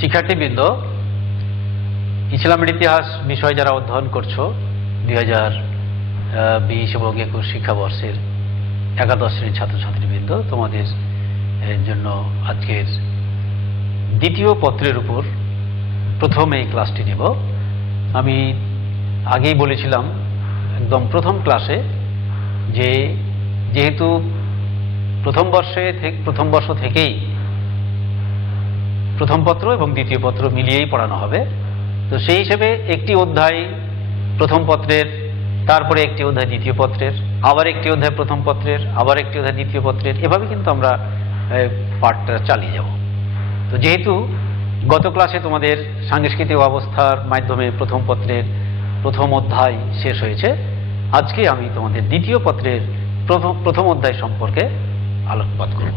শিক্ষার্থীবৃন্দ, ইসলামের ইতিহাস বিষয় যারা অধ্যয়ন করছো 2020 এবং 21 শিক্ষাবর্ষের একাদশ শ্রেণীর ছাত্রছাত্রীবৃন্দ, তোমাদের জন্য আজকের দ্বিতীয় পত্রের উপর প্রথম এই ক্লাসটি নেব। আমি আগেই বলেছিলাম একদম প্রথম ক্লাসে যে যেহেতু প্রথম বর্ষ থেকেই প্রথম পত্র এবং দ্বিতীয় পত্র মিলিয়েই পড়ানো হবে, তো সেই হিসেবে একটি অধ্যায় প্রথম পত্রের, তারপরে একটি অধ্যায় দ্বিতীয় পত্রের, আবার একটি অধ্যায় প্রথম পত্রের, আবার একটি অধ্যায় দ্বিতীয় পত্রের, এভাবে কিন্তু আমরা পাঠটা চালিয়ে যাব। তো যেহেতু গত ক্লাসে তোমাদের সাংস্কৃতিক অবস্থার মাধ্যমে প্রথম পত্রের প্রথম অধ্যায় শেষ হয়েছে, আজকে আমি তোমাদের দ্বিতীয় পত্রের প্রথম অধ্যায় সম্পর্কে আলোকপাত করব।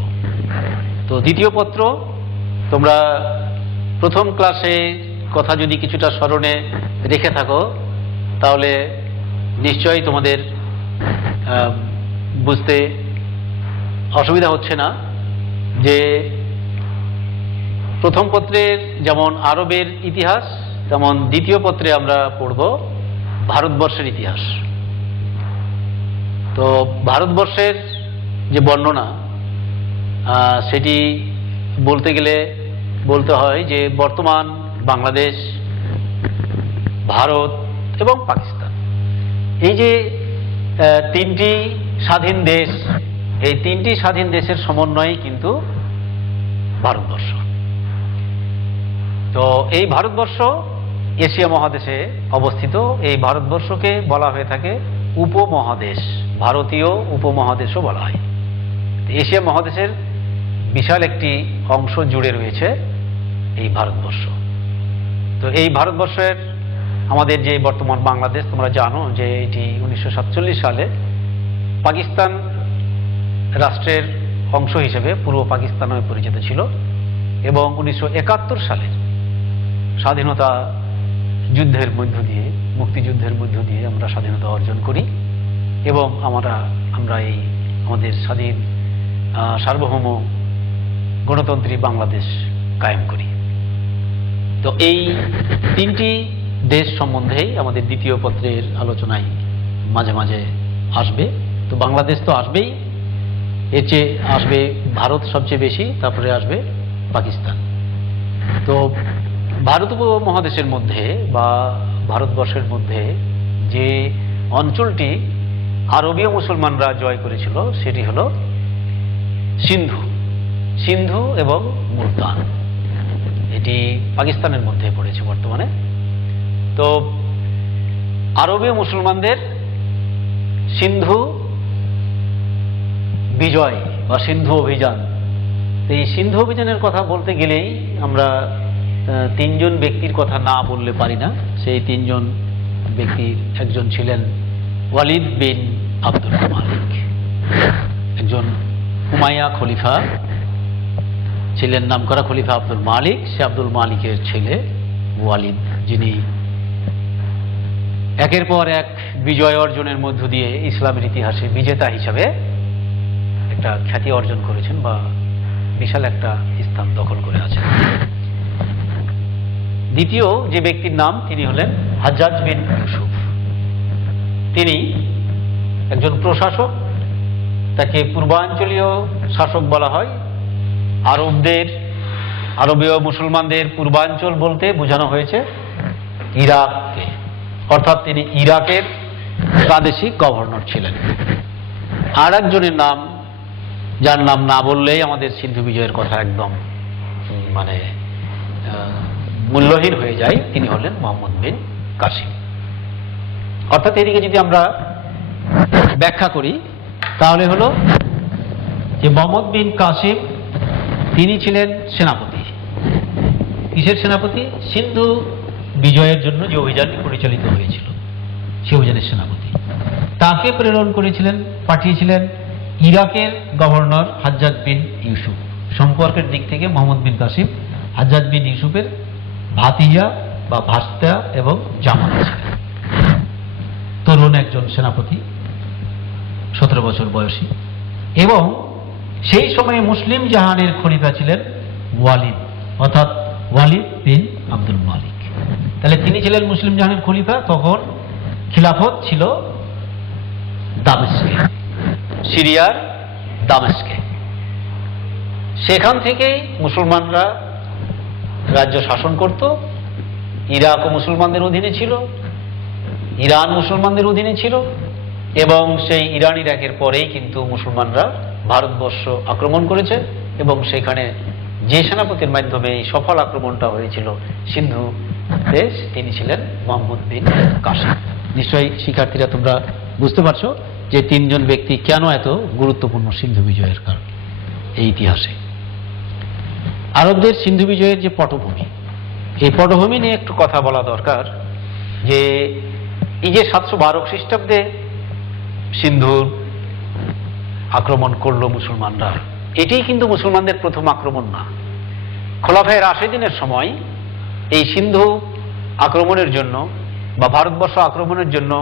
তো দ্বিতীয় পত্র তোমরা প্রথম ক্লাসে কথা যদি কিছুটা স্মরণে রেখে থাকো তাহলে নিশ্চয়ই তোমাদের বুঝতে অসুবিধা হচ্ছে না যে প্রথম পত্রের যেমন আরবের ইতিহাস, তেমন দ্বিতীয় পত্রে আমরা পড়ব ভারতবর্ষের ইতিহাস। তো ভারতবর্ষের যে বর্ণনা সেটি বলতে গেলে বলতে হয় যে বর্তমান বাংলাদেশ, ভারত এবং পাকিস্তান, এই যে তিনটি স্বাধীন দেশ, এই তিনটি স্বাধীন দেশের সমন্বয়ে কিন্তু ভারতবর্ষ। তো এই ভারতবর্ষ এশিয়া মহাদেশে অবস্থিত। এই ভারতবর্ষকে বলা হয়ে থাকে উপমহাদেশ, ভারতীয় উপমহাদেশও বলা হয়। এশিয়া মহাদেশের বিশাল একটি অংশ জুড়ে রয়েছে এই ভারতবর্ষ। তো এই ভারতবর্ষের আমাদের যে বর্তমান বাংলাদেশ, তোমরা জানো যে এটি 1947 সালে পাকিস্তান রাষ্ট্রের অংশ হিসেবে পূর্ব পাকিস্তান নামে পরিচিত ছিল এবং 1971 সালের স্বাধীনতা যুদ্ধের মধ্য দিয়ে, মুক্তিযুদ্ধের মধ্য দিয়ে আমরা স্বাধীনতা অর্জন করি এবং আমরা এই আমাদের স্বাধীন সার্বভৌম গণতন্ত্রী বাংলাদেশ কায়েম করি। তো এই তিনটি দেশ সম্বন্ধেই আমাদের দ্বিতীয় পত্রের আলোচনায় মাঝে মাঝে আসবে। তো বাংলাদেশ তো আসবেই, এর চেয়ে আসবে ভারত সবচেয়ে বেশি, তারপরে আসবে পাকিস্তান। তো ভারত উপমহাদেশের মধ্যে বা ভারতবর্ষের মধ্যে যে অঞ্চলটি আরবীয় মুসলমানরা জয় করেছিল সেটি হলো সিন্ধু এবং মুলতান। এটি পাকিস্তানের মধ্যে পড়েছে বর্তমানে। তো আরবীয় মুসলমানদের সিন্ধু বিজয় বা সিন্ধু অভিযান, এই সিন্ধু অভিযানের কথা বলতে গেলেই আমরা তিনজন ব্যক্তির কথা না বললে পারি না। সেই তিনজন ব্যক্তির একজন ছিলেন ওয়ালিদ বিন আব্দুল মালিক, একজন উমাইয়া খলিফা ছিলেন, নামকরা খলিফা আব্দুল মালিক। সে আব্দুল মালিকের ছেলে ওয়ালিদ, যিনি একের পর এক বিজয় অর্জনের মধ্য দিয়ে ইসলামের ইতিহাসে বিজেতা হিসাবে একটা খ্যাতি অর্জন করেছেন বা বিশাল একটা স্থান দখল করে আছেন। দ্বিতীয় যে ব্যক্তির নাম, তিনি হলেন হাজ্জাজ বিন ইউসুফ। তিনি একজন প্রশাসক, তাকে পূর্বাঞ্চলীয় শাসক বলা হয়। আরবীয় মুসলমানদের পূর্বাঞ্চল বলতে বোঝানো হয়েছে ইরাককে, অর্থাৎ তিনি ইরাকের প্রাদেশিক গভর্নর ছিলেন। আর একজনের নাম, যার নাম না বললেই আমাদের সিন্ধু বিজয়ের কথা একদম মূল্যহীন হয়ে যায়, তিনি হলেন মোহাম্মদ বিন কাসিম। অর্থাৎ এদিকে যদি আমরা ব্যাখ্যা করি তাহলে হলো যে মোহাম্মদ বিন কাসিম তিনি ছিলেন সেনাপতি। কিসের সেনাপতি? সিন্ধু বিজয়ের জন্য যে অভিযানটি পরিচালিত হয়েছিল সে অভিযানের সেনাপতি। তাকে প্রেরণ পাঠিয়েছিলেন ইরাকের গভর্নর হাজ্জাজ বিন ইউসুফ। সম্পর্কের দিক থেকে মোহাম্মদ বিন কাসিম হাজ্জাজ বিন ইউসুফের ভাতিজা বা ভাস্তা এবং জামাতা ছিলেন। তরুণ একজন সেনাপতি, 17 বছর বয়সী, এবং সেই সময়ে মুসলিম জাহানের খলিফা ছিলেন ওয়ালিদ, অর্থাৎ ওয়ালিদ বিন আব্দুল মালিক। তাহলে তিনি ছিলেন মুসলিম জাহানের খলিফা। তখন খিলাফত ছিল দামেস্কে, সিরিয়ার দামেস্কে। সেখান থেকেই মুসলমানরা রাজ্য শাসন করত। ইরাকও মুসলমানদের অধীনে ছিল, ইরান মুসলমানদের অধীনে ছিল, এবং সেই ইরান ইরাকের পরেই কিন্তু মুসলমানরা ভারতবর্ষ আক্রমণ করেছে, এবং সেখানে যে সেনাপতির মাধ্যমে এই সফল আক্রমণটা হয়েছিল সিন্ধু দেশ, তিনি ছিলেন মোহাম্মদ বিন কাসিম। নিশ্চয়ই শিক্ষার্থীরা তোমরা বুঝতে পারছো যে তিনজন ব্যক্তি কেন এত গুরুত্বপূর্ণ সিন্ধু বিজয়ের কারণ এই ইতিহাসে। আরবদের সিন্ধু বিজয়ের যে পটভূমি, এই পটভূমি নিয়ে একটু কথা বলা দরকার। যে এই যে 712 খ্রিস্টাব্দে সিন্ধুর আক্রমণ করলো মুসলমানরা, এটি কিন্তু মুসলমানদের প্রথম আক্রমণ না। খোলাফায়ে রাশেদিনের সময় এই সিন্ধু আক্রমণের জন্য বা ভারতবর্ষ আক্রমণের জন্য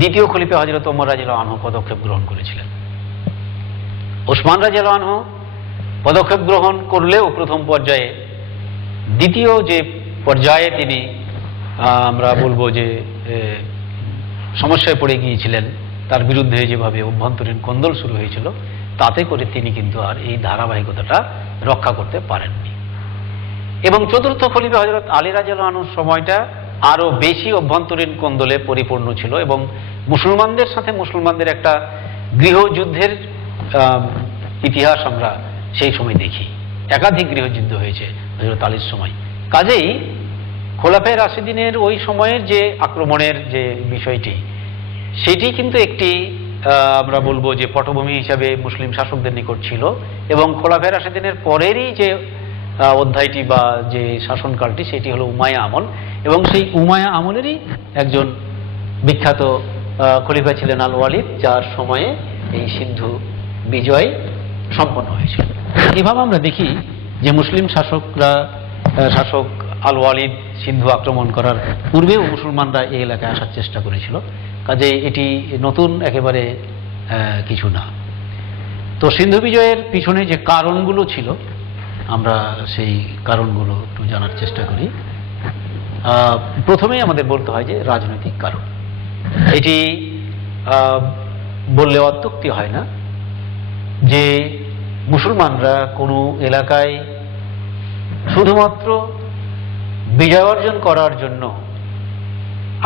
দ্বিতীয় খলিফা হযরত ওমর রাদিয়াল্লাহু আনহু পদক্ষেপ গ্রহণ করেছিলেন। ওসমান রাদিয়াল্লাহু আনহু পদক্ষেপ গ্রহণ করলেও প্রথম পর্যায়ে, দ্বিতীয় যে পর্যায়ে তিনি আমরা বলবো যে সমস্যায় পড়ে গিয়েছিলেন, তার বিরুদ্ধে যেভাবে অভ্যন্তরীণ কোন্দল শুরু হয়েছিল, তাতে করে তিনি কিন্তু আর এই ধারাবাহিকতাটা রক্ষা করতে পারেননি। এবং চতুর্থ খলিফা হযরত আলী রাদিয়াল্লাহু আনহুর সময়টা আরো বেশি অভ্যন্তরীণ কোন্দলে পরিপূর্ণ ছিল, এবং মুসলমানদের সাথে মুসলমানদের একটা গৃহযুদ্ধের ইতিহাস আমরা সেই সময় দেখি। একাধিক গৃহযুদ্ধ হয়েছে হযরত আলীর সময়। কাজেই খোলাফায়ে রাশিদিনের ওই সময়ের যে আক্রমণের যে বিষয়টি, সেটি কিন্তু একটি আমরা বলবো যে পটভূমি হিসাবে মুসলিম শাসকদের নিকট ছিল। এবং খোলাফায়ে রাশিদিনের পরেরই যে অধ্যায়টি বা যে শাসনকালটি, সেটি হলো উমাইয়া আমল, এবং সেই উমাইয়া আমলেরই একজন বিখ্যাত খলিফা ছিলেন আল ওয়ালিদ, যার সময়ে এই সিন্ধু বিজয় সম্পন্ন হয়েছিল। এভাবে আমরা দেখি যে মুসলিম শাসক আল ওয়ালিদ সিন্ধু আক্রমণ করার পূর্বেও মুসলমানরা এই এলাকায় আসার চেষ্টা করেছিল। কাজে এটি নতুন একেবারে কিছু না। তো সিন্ধু বিজয়ের পিছনে যে কারণগুলো ছিল, আমরা সেই কারণগুলো একটু জানার চেষ্টা করি। প্রথমেই আমাদের বলতে হয় যে রাজনৈতিক কারণ। এটি বললে অত্যুক্তি হয় না যে মুসলমানরা কোনো এলাকায় শুধুমাত্র বিজয় অর্জন করার জন্য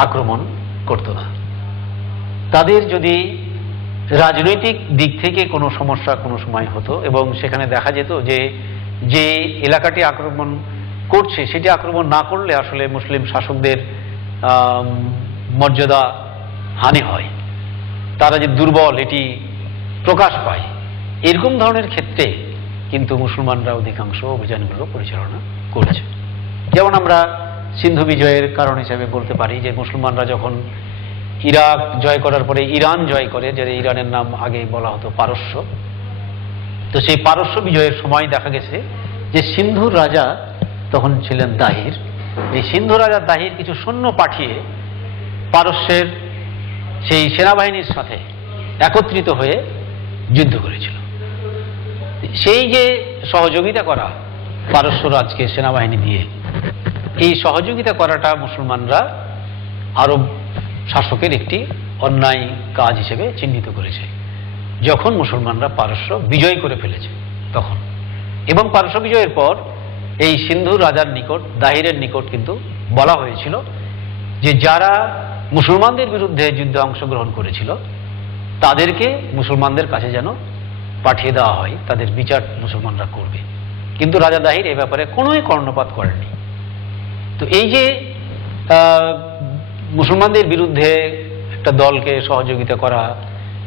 আক্রমণ করত না। তাদের যদি রাজনৈতিক দিক থেকে কোনো সমস্যা কোনো সময় হতো, এবং সেখানে দেখা যেত যে যে এলাকাটি আক্রমণ করছে সেটি আক্রমণ না করলে আসলে মুসলিম শাসকদের মর্যাদা হানি হয়, তারা যে দুর্বল এটি প্রকাশ পায়। এরকম ধরনের ক্ষেত্রে কিন্তু মুসলমানরা অধিকাংশ অভিযানগুলো পরিচালনা করেছে। যেমন আমরা সিন্ধু বিজয়ের কারণ হিসেবে বলতে পারি যে মুসলমানরা যখন ইরাক জয় করার পরে ইরান জয় করে, যে ইরানের নাম আগে বলা হতো পারস্য, তো সেই পারস্য বিজয়ের সময় দেখা গেছে যে সিন্ধুর রাজা তখন ছিলেন দাহির। এই সিন্ধু রাজা দাহির কিছু সৈন্য পাঠিয়ে পারস্যের সেই সেনাবাহিনীর সাথে একত্রিত হয়ে যুদ্ধ করেছিল। সেই যে সহযোগিতা করা পারস্য রাজকে সেনাবাহিনী দিয়ে, এই সহযোগিতা করাটা মুসলমানরা আরব শাসকের একটি অন্যায় কাজ হিসেবে চিহ্নিত করেছে যখন মুসলমানরা পারস্য বিজয় করে ফেলেছে তখন। এবং পারস্য বিজয়ের পর এই সিন্ধু রাজার নিকট, দাহিরের নিকট কিন্তু বলা হয়েছিল যে যারা মুসলমানদের বিরুদ্ধে যুদ্ধে অংশগ্রহণ করেছিল তাদেরকে মুসলমানদের কাছে যেন পাঠিয়ে দেওয়া হয়, তাদের বিচার মুসলমানরা করবে। কিন্তু রাজা দাহির এ ব্যাপারে কোনোই কর্ণপাত করেননি। তো এই যে মুসলমানদের বিরুদ্ধে একটা দলকে সহযোগিতা করা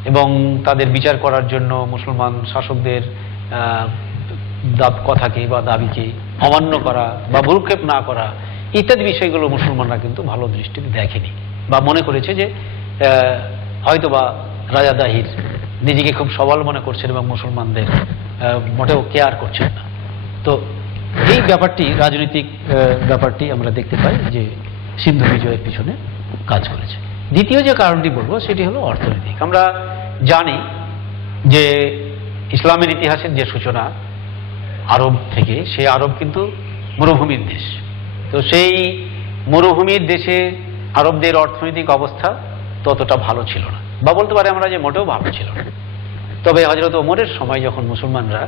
এবং তাদের বিচার করার জন্য মুসলমান শাসকদের কথাকে বা দাবিকে অমান্য করা বা ভ্রুক্ষেপ না করা ইত্যাদি বিষয়গুলো মুসলমানরা কিন্তু ভালো দৃষ্টিতে দেখেনি, বা মনে করেছে যে হয়তোবা রাজা দাহির নিজেকে খুব সবল মনে করছেন এবং মুসলমানদের মোটেও কেয়ার করছেন না। তো এই ব্যাপারটি, রাজনৈতিক ব্যাপারটি আমরা দেখতে পাই যে সিন্ধু বিজয়ের পিছনে কাজ করেছে। দ্বিতীয় যে কারণটি বলবো সেটি হলো অর্থনৈতিক। আমরা জানি যে ইসলামের ইতিহাসের যে সূচনা আরব থেকে, সেই আরব কিন্তু মরুভূমির দেশ। তো সেই মরুভূমির দেশে আরবদের অর্থনৈতিক অবস্থা ততটা ভালো ছিল না, বা বলতে পারে আমরা যে মোটেও ভালো ছিল না। তবে হযরত ওমরের সময় যখন মুসলমানরা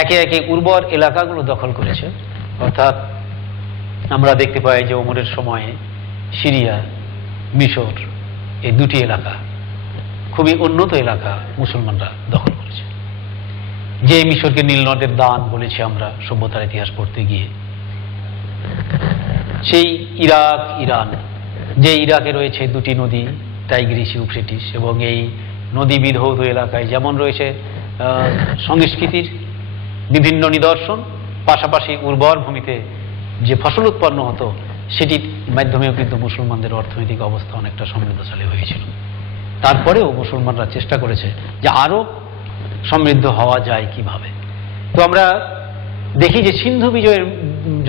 একে একে উর্বর এলাকাগুলো দখল করেছে, অর্থাৎ আমরা দেখতে পাই যে ওমরের সময়ে সিরিয়া, মিশর, এই দুটি এলাকা খুবই উন্নত এলাকা মুসলমানরা দখল করেছে। যে মিশরকে নীল নদের দান বলেছি আমরা সভ্যতার ইতিহাস পড়তে গিয়ে, সেই ইরাক, ইরান, যে ইরাকে রয়েছে দুটি নদী, টাইগ্রিস, ইউফ্রেটিস, এবং এই নদী বিধৌত এলাকায় যেমন রয়েছে সংস্কৃতির বিভিন্ন নিদর্শন, পাশাপাশি উর্বর ভূমিতে যে ফসল উৎপন্ন হতো সেটির মাধ্যমেও কিন্তু মুসলমানদের অর্থনৈতিক অবস্থা অনেকটা সমৃদ্ধশালী হয়েছিল। তারপরেও মুসলমানরা চেষ্টা করেছে যে আরো সমৃদ্ধ হওয়া যায় কিভাবে। তো আমরা দেখি যে সিন্ধু বিজয়ের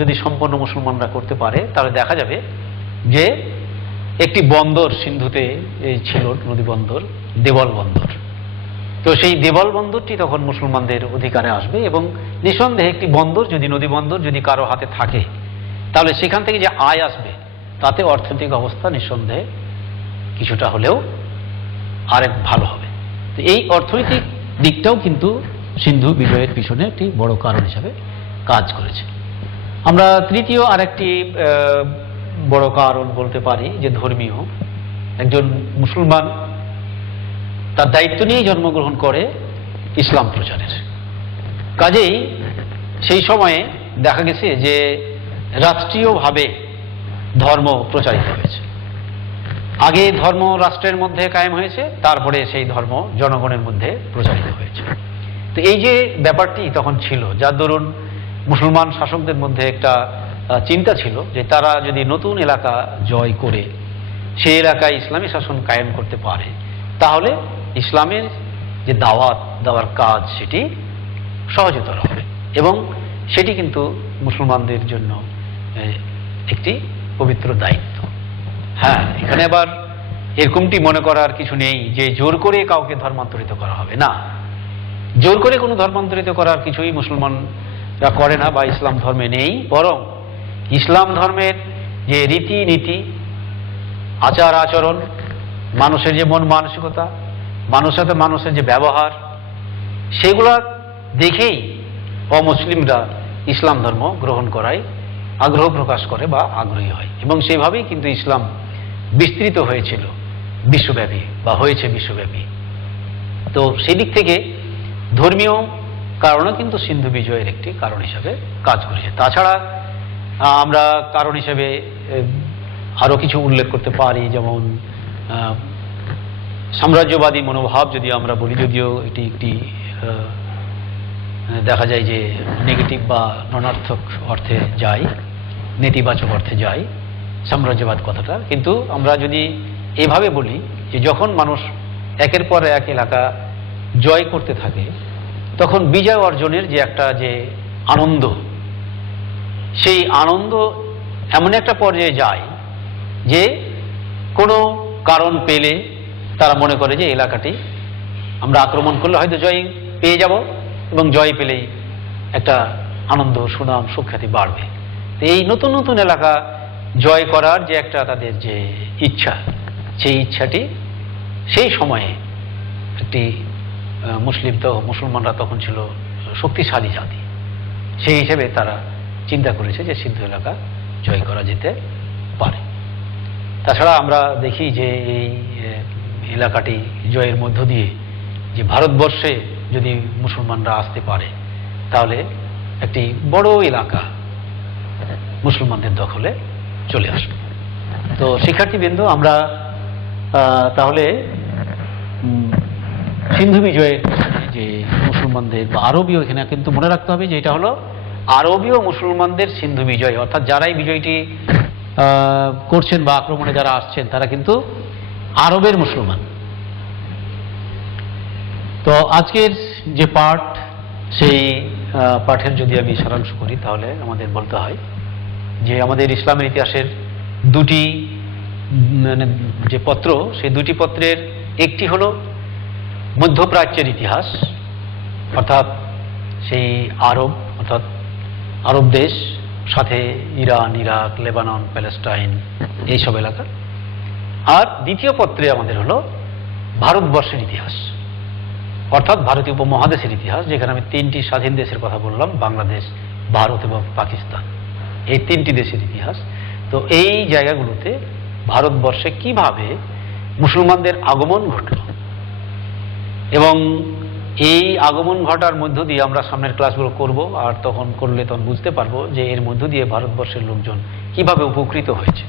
যদি সম্পন্ন মুসলমানরা করতে পারে তাহলে দেখা যাবে যে একটি বন্দর সিন্ধুতে ছিল, নদী বন্দর, দেবল বন্দর। তো সেই দেবল বন্দরটি তখন মুসলমানদের অধিকারে আসবে, এবং নিঃসন্দেহে একটি বন্দর যদি, নদী বন্দর যদি কারো হাতে থাকে, তাহলে সেখান থেকে যে আয় আসবে তাতে অর্থনৈতিক অবস্থা নিঃসন্দেহে কিছুটা হলেও আরেক ভালো হবে। তো এই অর্থনৈতিক দিকটাও কিন্তু সিন্ধু বিজয়ের পিছনে একটি বড় কারণ হিসাবে কাজ করেছে। আমরা তৃতীয় আরেকটি বড় কারণ বলতে পারি যে ধর্মীয়। একজন মুসলমান তার দায়িত্ব নিয়েই জন্মগ্রহণ করে ইসলাম প্রচারের। কাজেই সেই সময়ে দেখা গেছে যে রাষ্ট্রীয়ভাবে ধর্ম প্রচারিত হয়েছে। আগে ধর্ম রাষ্ট্রের মধ্যে কায়েম হয়েছে, তারপরে সেই ধর্ম জনগণের মধ্যে প্রচারিত হয়েছে। তো এই যে ব্যাপারটি তখন ছিল, যার দরুন মুসলমান শাসকদের মধ্যে একটা চিন্তা ছিল যে তারা যদি নতুন এলাকা জয় করে সেই এলাকায় ইসলামী শাসন কায়েম করতে পারে, তাহলে ইসলামের যে দাওয়াত দেওয়ার কাজ সেটি সহজতর হবে, এবং সেটি কিন্তু মুসলমানদের জন্য একটি পবিত্র দায়িত্ব। হ্যাঁ, এখানে আবার এরকমটি মনে করার কিছু নেই যে জোর করে কাউকে ধর্মান্তরিত করা হবে, না। জোর করে কোনো ধর্মান্তরিত করার কিছুই মুসলমানরা করে না বা ইসলাম ধর্মে নেই। বরং ইসলাম ধর্মের যে রীতি নীতি, আচার আচরণ, মানুষের যে মন মানসিকতা, মানুষের সাথে মানুষের যে ব্যবহার, সেগুলা দেখেই অমুসলিমরা ইসলাম ধর্ম গ্রহণ করায় আগ্রহ প্রকাশ করে বা আগ্রহী হয়, এবং সেইভাবেই কিন্তু ইসলাম বিস্তৃত হয়েছিল বিশ্বব্যাপী বা হয়েছে বিশ্বব্যাপী। তো সেই দিক থেকে ধর্মীয় কারণও কিন্তু সিন্ধু বিজয়ের একটি কারণ হিসাবে কাজ করেছে। তাছাড়া আমরা কারণ হিসেবে আরো কিছু উল্লেখ করতে পারি, যেমন সাম্রাজ্যবাদী মনোভাব যদি আমরা বলি, যদিও এটি একটি দেখা যায় যে নেগেটিভ বা ননার্থক অর্থে যায়, নেতিবাচক অর্থে যায় সাম্রাজ্যবাদ কথাটা, কিন্তু আমরা যদি এভাবে বলি যে যখন মানুষ একের পর এক এলাকা জয় করতে থাকে, তখন বিজয় অর্জনের যে একটা যে আনন্দ, সেই আনন্দ এমন একটা পর্যায়ে যায় যে কোনো কারণ পেলে তারা মনে করে যে এলাকাটি আমরা আক্রমণ করলে হয়তো জয় পেয়ে যাব, এবং জয় পেলেই একটা আনন্দ, সুনাম, সুখ্যাতি বাড়বে। তো এই নতুন নতুন এলাকা জয় করার যে একটা তাদের যে ইচ্ছা, সেই ইচ্ছাটি সেই সময়ে একটি মুসলমানরা তখন ছিল শক্তিশালী জাতি, সেই হিসেবে তারা চিন্তা করেছে যে সিন্ধু এলাকা জয় করা যেতে পারে। তাছাড়া আমরা দেখি যে এই এলাকাটি জয়ের মধ্য দিয়ে যে ভারতবর্ষে যদি মুসলমানরা আসতে পারে, তাহলে একটি বড় এলাকা মুসলমানদের দখলে চলে আসবে। তো শিক্ষার্থীবৃন্দ, আমরা তাহলে সিন্ধু বিজয়ের যে মুসলমানদের বা আরবীয়, এখানে কিন্তু মনে রাখতে হবে যে এটা হলো আরবীয় মুসলমানদের সিন্ধু বিজয়, অর্থাৎ যারাই বিজয়টি করছেন বা আক্রমণে যারা আসছেন তারা কিন্তু আরবের মুসলমান। তো আজকের যে পাঠ, সেই পাঠের যদি আমি সারাংশ করি তাহলে আমাদের বলতে হয় যে আমাদের ইসলামের ইতিহাসের দুটি যে পত্র, সেই দুটি পত্রের একটি হলো মধ্যপ্রাচ্যের ইতিহাস, অর্থাৎ সেই আরব, অর্থাৎ আরব দেশ সাথে ইরান, ইরাক, লেবানন, প্যালেস্টাইন এইসব এলাকা। আর দ্বিতীয় পত্রে আমাদের হলো ভারতবর্ষের ইতিহাস, অর্থাৎ ভারতীয় উপমহাদেশের ইতিহাস, যেখানে আমি 3টি স্বাধীন দেশের কথা বললাম, বাংলাদেশ, ভারত এবং পাকিস্তান, এই 3টি দেশের ইতিহাস। তো এই জায়গাগুলোতে ভারতবর্ষে কিভাবে মুসলমানদের আগমন ঘটল এবং এই আগমন ঘটার মধ্য দিয়ে আমরা সামনের ক্লাসগুলো করব, আর তখন বুঝতে পারবো যে এর মধ্য দিয়ে ভারতবর্ষের লোকজন কিভাবে উপকৃত হয়েছে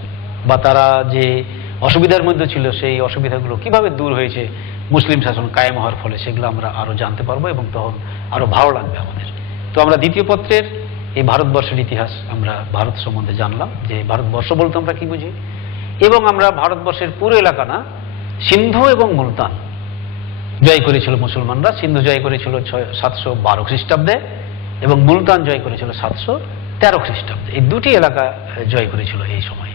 বা তারা যে অসুবিধার মধ্যে ছিল সেই অসুবিধাগুলো কিভাবে দূর হয়েছে মুসলিম শাসন কায়েম হওয়ার ফলে, সেগুলো আমরা আরো জানতে পারবো এবং তখন আরো ভালো লাগবে আমাদের। তো আমরা দ্বিতীয় পত্রের এই ভারতবর্ষের ইতিহাস, আমরা ভারত সম্বন্ধে জানলাম যে ভারতবর্ষ বলতে আমরা কি বুঝি, এবং আমরা ভারতবর্ষের পুরো এলাকা না, সিন্ধু এবং মুলতান জয় করেছিল মুসলমানরা। সিন্ধু জয় করেছিল 712 খ্রিস্টাব্দে এবং মুলতান জয় করেছিল 713 খ্রিস্টাব্দে। এই দুটি এলাকা জয় করেছিল এই সময়ে।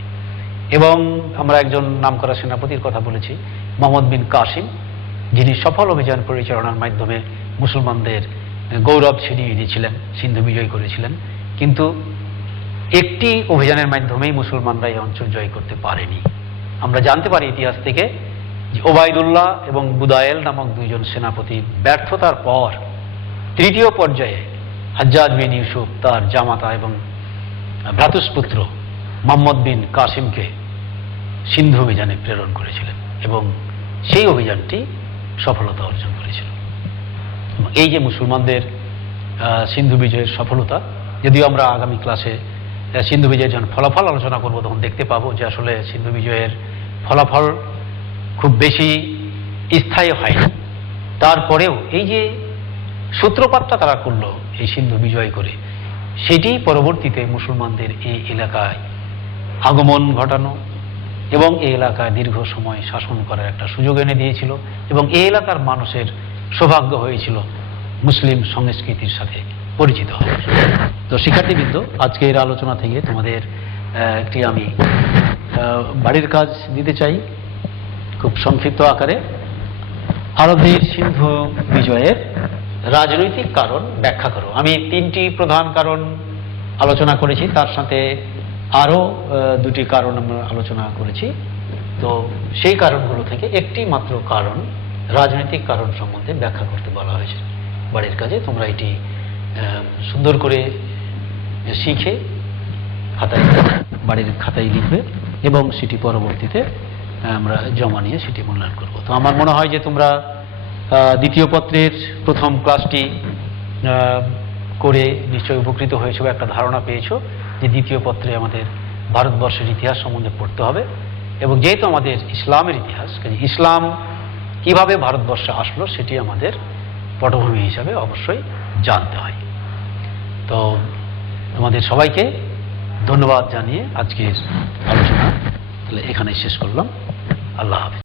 এবং আমরা একজন নামকরা সেনাপতির কথা বলেছি, মোহাম্মদ বিন কাসিম, যিনি সফল অভিযান পরিচালনার মাধ্যমে মুসলমানদের গৌরব ছিনিয়ে দিয়েছিলেন, সিন্ধু বিজয় করেছিলেন। কিন্তু একটি অভিযানের মাধ্যমেই মুসলমানরা এই অঞ্চল জয় করতে পারেনি। আমরা জানতে পারি ইতিহাস থেকে যে ওবায়দুল্লাহ এবং বুদায়েল নামক দুইজন সেনাপতির ব্যর্থতার পর তৃতীয় পর্যায়ে হাজ্জাজ বিন ইউসুফ তার জামাতা এবং ভ্রাতুষ্পুত্র মোহাম্মদ বিন কাসিমকে সিন্ধু অভিযানে প্রেরণ করেছিলেন এবং সেই অভিযানটি সফলতা অর্জন করেছিল। এই যে মুসলমানদের সিন্ধু বিজয়ের সফলতা, যদিও আমরা আগামী ক্লাসে সিন্ধু বিজয়ের যখন ফলাফল আলোচনা করব তখন দেখতে পাবো যে আসলে সিন্ধু বিজয়ের ফলাফল খুব বেশি স্থায়ী হয়নি। তারপরেও এই যে সূত্রপাতটা তারা করলো এই সিন্ধু বিজয় করে, সেটি পরবর্তীতে মুসলমানদের এই এলাকায় আগমন ঘটানো এবং এই এলাকায় দীর্ঘ সময় শাসন করার একটা সুযোগ এনে দিয়েছিল এবং এই এলাকার মানুষের সৌভাগ্য হয়েছিল মুসলিম সংস্কৃতির সাথে পরিচিত হওয়ার। তো শিক্ষার্থীবৃন্দ, আজকে এর আলোচনা থেকে তোমাদের একটি আমি বাড়ির কাজ দিতে চাই খুব সংক্ষিপ্ত আকারে। আরবদের সিন্ধু বিজয়ের রাজনৈতিক কারণ ব্যাখ্যা করো। আমি 3টি প্রধান কারণ আলোচনা করেছি, তার সাথে আরো 2টি কারণ আমরা আলোচনা করেছি। তো সেই কারণগুলো থেকে একটি মাত্র কারণ, রাজনৈতিক কারণ সম্বন্ধে ব্যাখ্যা করতে বলা হয়েছে বাড়ির কাজে। তোমরা এটি সুন্দর করে শিখে বাড়ির খাতায় লিখবে এবং সেটি পরবর্তীতে আমরা জমা নিয়ে সেটি মূল্যায়ন করব। তো আমার মনে হয় যে তোমরা দ্বিতীয় পত্রের প্রথম ক্লাসটি করে নিশ্চয়ই উপকৃত হয়েছো, একটা ধারণা পেয়েছো যে দ্বিতীয় পত্রে আমাদের ভারতবর্ষের ইতিহাস সম্বন্ধে পড়তে হবে এবং যেহেতু আমাদের ইসলামের ইতিহাস, ইসলাম কিভাবে ভারতবর্ষে আসলো সেটি আমাদের পটভূমি হিসাবে অবশ্যই জানতে হয়। তো তোমাদের সবাইকে ধন্যবাদ জানিয়ে আজকের আলোচনা এখানেই শেষ করলাম। আল্লাহ হাফেজ।